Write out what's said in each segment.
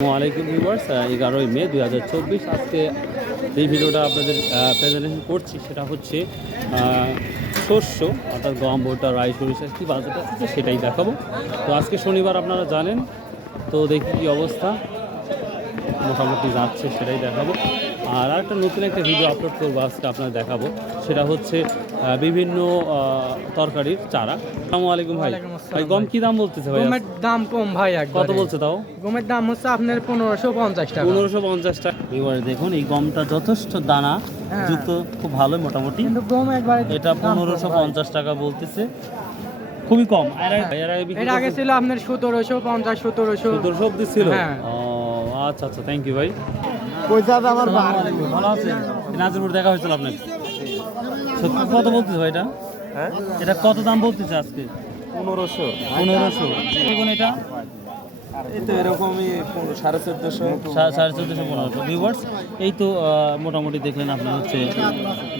আসসালামাইকুম ভিউয়ার্স এগারোই মে দু হাজার চব্বিশ। আজকে এই ভিডিওটা আপনাদের প্রেজেন্টেশন করছি, সেটা হচ্ছে শস্য, অর্থাৎ গম, ভুট্টা রাই সরিষার কী বাজারটা আছে সেটাই দেখাবো। তো আজকে শনিবার আপনারা জানেন, তো দেখি কী অবস্থা, মোটামুটি যাচ্ছে, সেটাই দেখাবো। আর একটা নতুন একটা ভিডিও আপলোড করব, আজকে আপনাদের দেখাবো, সেটা হচ্ছে বিভিন্ন তরকারির চারা। আসসালামু আলাইকুম ভাই। ভাই গম কী দাম বলতেছে ভাই গমের দাম কম ভাই। কত বলছে তাও? গমের দাম হচ্ছে আপনার পনেরোশো পঞ্চাশ টাকা। পনেরোশো পঞ্চাশ টাকা। এবারে দেখুন এই গমটা যথেষ্ট দানা হ্যাঁ। যুক্ত খুব ভালো মোটামুটি। কিন্তু গম একবারে এটা পনেরোশো। পঞ্চাশ টাকা বলতেছে। খুবই কম। এর আগে- এর আগে এর আগে ছিল আপনার সতেরোশো পঞ্চাশ সতেরোশো। সতেরোশো অব্দি ছিল? হ্যাঁ। ও আচ্ছা আচ্ছা থ্যাংক ইউ ভাই। পয়সা আমার ভালো আছেন? নাজিরপুর দেখা হয়েছিল আপনাকে? সত্যি কত বলতেছে ভাই এটা? হ্যাঁ? এটা কত দাম বলতেছে আজকে? পনেরোশো। পনেরোশো। দেখুন এটা? এই তো এরকমই সাড়ে চোদ্দোশো। সাড়ে চোদ্দোশো পনেরোশো। ভিউয়ার্স এই তো মোটামুটি দেখলেন আপনি হচ্ছে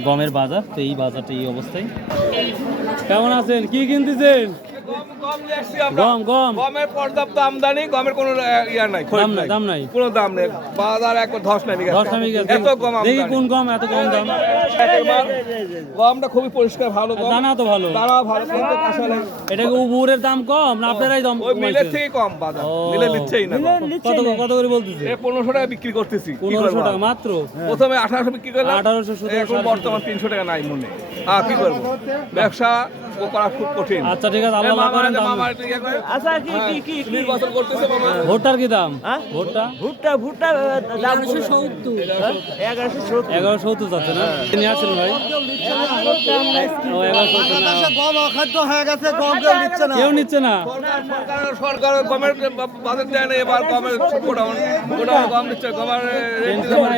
গমের বাজার। তো এই বাজারটা এই অবস্থায়। কেমন আছেন? কি কিনতেছেন? গম গম গমের পর্যাপ্ত আমদানি গমের কোনো ইয়া নাই দাম নাই দাম নাই কোনো দাম নেই বাজার এক ধস নামি গেছে দশ নামে গেছে এত গম দেখি কোন গম এত কম দাম গমটা খুবই পরিষ্কার ভালো গম দানা তো ভালো দানা ভালো কিন্তু আসলে এটা কি উবুরের দাম কম না আপনারাই দাম ওই মিলের থেকে কম বাজার মিলে নিচ্ছেই না কত কত করে বলতেছে এ পনেরোশো টাকা বিক্রি করতেছি কি পনেরোশো করব টাকা মাত্র প্রথমে আঠারোশো বিক্রি করলাম 1800 শুধু এখন বর্তমান তিনশো টাকা নাই মনে হ্যাঁ কি করব ব্যবসা করা খুব কঠিন। আচ্ছা ঠিক আছে আল্লাহ মামা করেন। আচ্ছা কি হ্যাঁ, কি কি? কি নির্বাচন করতেছে মামা। ভোটটার কি দাম? ভোটটা? ভুট্টা ভুট্টা দাম এগারোশো সত্তর। এগারোশো সত্তর। এগারো সত্তর যাচ্ছে না? নিয়ে আসেন ভাই। হয়ে। কেউ নিচ্ছে না। কেউ নিচ্ছে না? সরকার সরকার গমের বাজার দেয় না এবার গমের গোডাউন গোডাউন গম দিচ্ছে গমের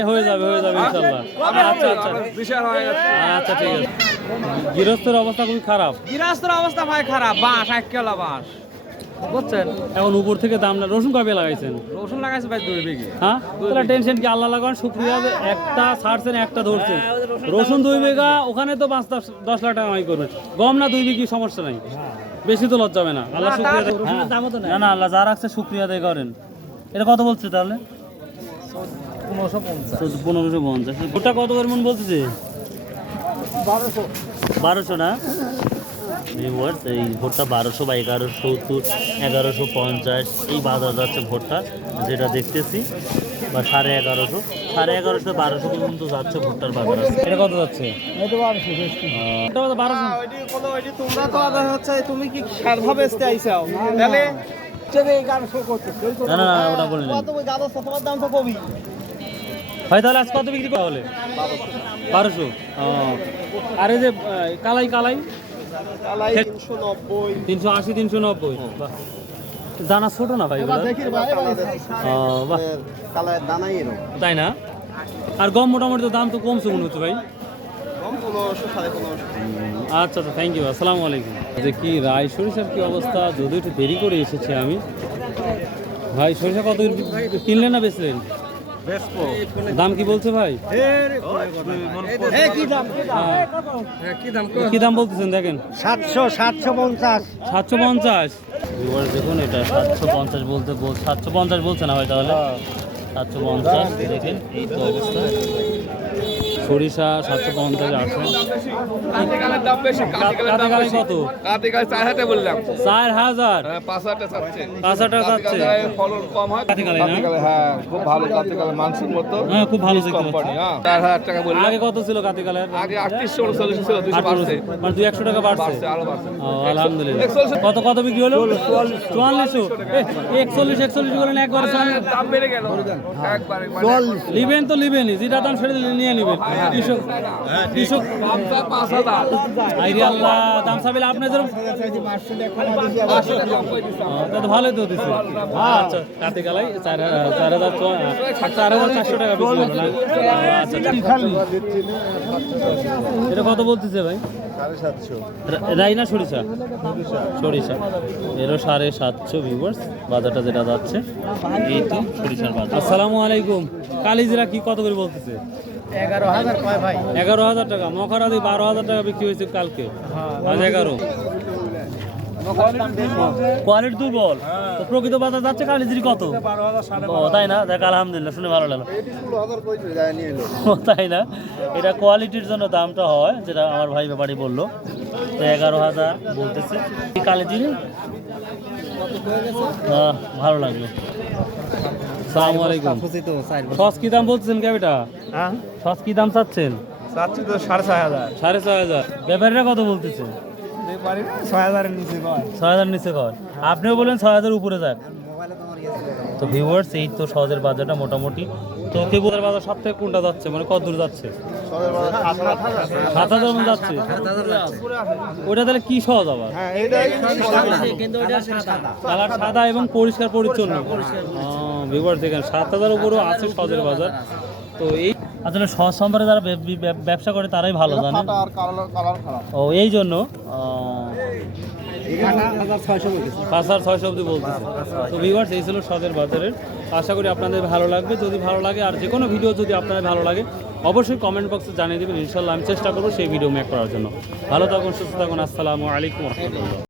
হয়ে যাবে হয়ে যাবে ইনশাল্লাহ। আচ্ছা আচ্ছা। বিশাল হয়ে গেছে। আচ্ছা ঠিক আছে। গৃহস্থের অবস্থা খুবই খারাপ। গৃহস্থর অবস্থা ভাই খারাপ বাঁশ এক কেলা বাঁশ বুঝছেন? এখন উপর থেকে দাম না রসুন কবে লাগাইছেন? রসুন লাগাইছে ভাই দুই বিঘে। হ্যাঁ? তাহলে টেনশন কি আল্লাহ লাগান শুক্রিয়া একটা ছাড়ছেন একটা ধরছেন। রসুন দুই বিঘা ওখানে তো পাঁচ দশ দশ লাখ টাকা করবেন গম না দুই বিঘি সমস্যা নাই। বেশি তো লজ্জা হবে না। আল্লাহ শুক্রিয়া হ্যাঁ। না না আল্লাহ যা রাখছে শুক্রিয়া আদায় করেন। এটা কত বলছে তাহলে? চোদ্দ পনেরোশো পঞ্চাশ। ভুট্টা কত করে মন বলতেছে? বারোশো। না? ভিউয়ার্স এই ভোটটা বারোশো বা এগারোশো সত্তর এগারোশো পঞ্চাশ এই বাজার যাচ্ছে ভোটটা যেটা দেখতেছি। বা সাড়ে এগারোশো। সাড়ে এগারোশো বারোশো পর্যন্ত যাচ্ছে ভোটটার বাজার আছে এটা কত যাচ্ছে? আহ, বারোশো? তোমরা তো আদায় হচ্ছে তুমি কি সারভাবে বেচতে আইসাও? তাহলে এগারোশো করতে না না না, ওটা বলে নেন তুমি যাব তোমার দাম তো কমই ভাই তাহলে আজ কত বিক্রি করা হলে? বারোশো। আর এই যে কালাই কালাই? তিনশো আশি তিনশো নব্বই। দানা ছোট না ভাই তাই না? আর গম মোটামুটি তো দাম তো কমছে মনে হচ্ছে ভাই। আচ্ছা আচ্ছা থ্যাংক ইউ আসসালামু আলাইকুম। যে কি রায়? সরিষার কি অবস্থা? যদি একটু দেরি করে এসেছি আমি। ভাই সরিষা কত কিনলেন না বেচলেন? দাম কি বলছে ভাই? কি দাম? হ্যাঁ। কি দাম বলতেছেন দেখেন? সাতশো সাতশো পঞ্চাশ। সাতশো পঞ্চাশ। এবার দেখুন এটা সাতশো পঞ্চাশ বলতে বল সাতশো পঞ্চাশ বলছে না ভাই তাহলে? সাতশো পঞ্চাশ দেখেন এই তো অবস্থা। সরিষা সাতশো পঞ্চাশ বেশি কত? কাতিকাল চার হাজার। বললাম চার হাজার হ্যাঁ, পাঁচ হাজার চাচ্ছে? ফলন কম হয়। হ্যাঁ খুব ভালো কাতিকালে মানসিক মতো। হ্যাঁ খুব ভালো দেখতে কোম্পানি হ্যাঁ চার হাজার টাকা বললাম। আগে কত ছিল কাতিকালের? আগে আটত্রিশশো উনচল্লিশ ছিল দুশো বাড়ছে। মানে দুই একশো টাকা বাড়ছে? বাড়ছে আরও বাড়ছে। ও, আলহামদুলিল্লাহ। কত কত বিক্রি হলো? চুয়াল্লিশশো একচল্লিশ একচল্লিশ করেন একবার দাম বেড়ে গেল। একবারে মানে লিবেন তো লিবেনই যেটা দাম সেটা নিয়ে নিবেন। আল্লাহ দাম সাবিল আপনি যেরকম তা দিচ্ছে আচ্ছা গালাই চার হাজার- চার হাজার চারশো টাকা এটা কত বলতেছে ভাই? সাড়ে সাতশো। রা- রাই না সরিষা। সরিষা। এরও সাড়ে সাতশো ভিউয়ার্স বাজারটা যেটা যাচ্ছে এই তো সরিষার বাজার। আসসালামু আলাইকুম। কালিজিরা কি কত করে বলতেছে? এগারো হাজার কয় ভাই? এগারো হাজার টাকা। মকরাদি বারো হাজার টাকা বিক্রি হয়েছে কালকে। আজ এগারো। কোয়ালিটি দুর্বল। তো প্রকৃত বাজার যাচ্ছে কালিজিরি কত? ও তাই না? দেখ আলহামদুলিল্লাহ শুনে ভালো লাগল। ও তাই না? এটা কোয়ালিটির জন্য দামটা হয় যেটা আমার ভাই ব্যাপারই বলল। তো এগারো হাজার বলতেছে। এই কালিজিরি? ভালো লাগল। সালাম আলাইকুম। সস কি দাম বলছেন ক্যাবিটা হ্যাঁ? সস কি দাম চাচ্ছেন? চাচ্ছি তো সাড়ে ছয় হাজার। সাড়ে ছয় হাজার। ব্যাপারীরা কত বলতেছে? ছয় হাজারের নিচে কয়। ছয় হাজার নিচে কর আপনিও বলেন ছয় হাজার উপরে যাক। তো ভিউয়ার্স এই তো সহজের বাজারটা মোটামুটি। তো কেবলের বাজার সব থেকে কোনটা যাচ্ছে? মানে কত দূর যাচ্ছে? সাত হাজার। যাচ্ছে? ওটা তাহলে কি সহজ আবার? হ্যাঁ কালার সাদা এবং পরিষ্কার পরিচ্ছন্ন। ভিউয়ার্স দেখেন সাত হাজার উপরেও আছে সহজের বাজার। তো এই আসলে সহজ সম্পর্কে যারা ব্যব- ব্যব- ব্যবসা করে তারাই ভালো জানে। ও এই জন্য? পাঁচ হাজার ছয়শো অব্দি বলতেছে। তো ভিউয়ার্স এই ছিল সদের বাজারের। আশা করি আপনাদের ভালো লাগবে। যদি ভালো লাগে আর যে কোনো ভিডিও যদি আপনাদের ভালো লাগে অবশ্যই কমেন্ট বক্সে জানিয়ে দেবেন। ইনশাল্লাহ আমি চেষ্টা করব সেই ভিডিও মেক করার জন্য। ভালো থাকুন সুস্থ থাকুন। আসসালামু আলাইকুম রহমতুল্লাহ।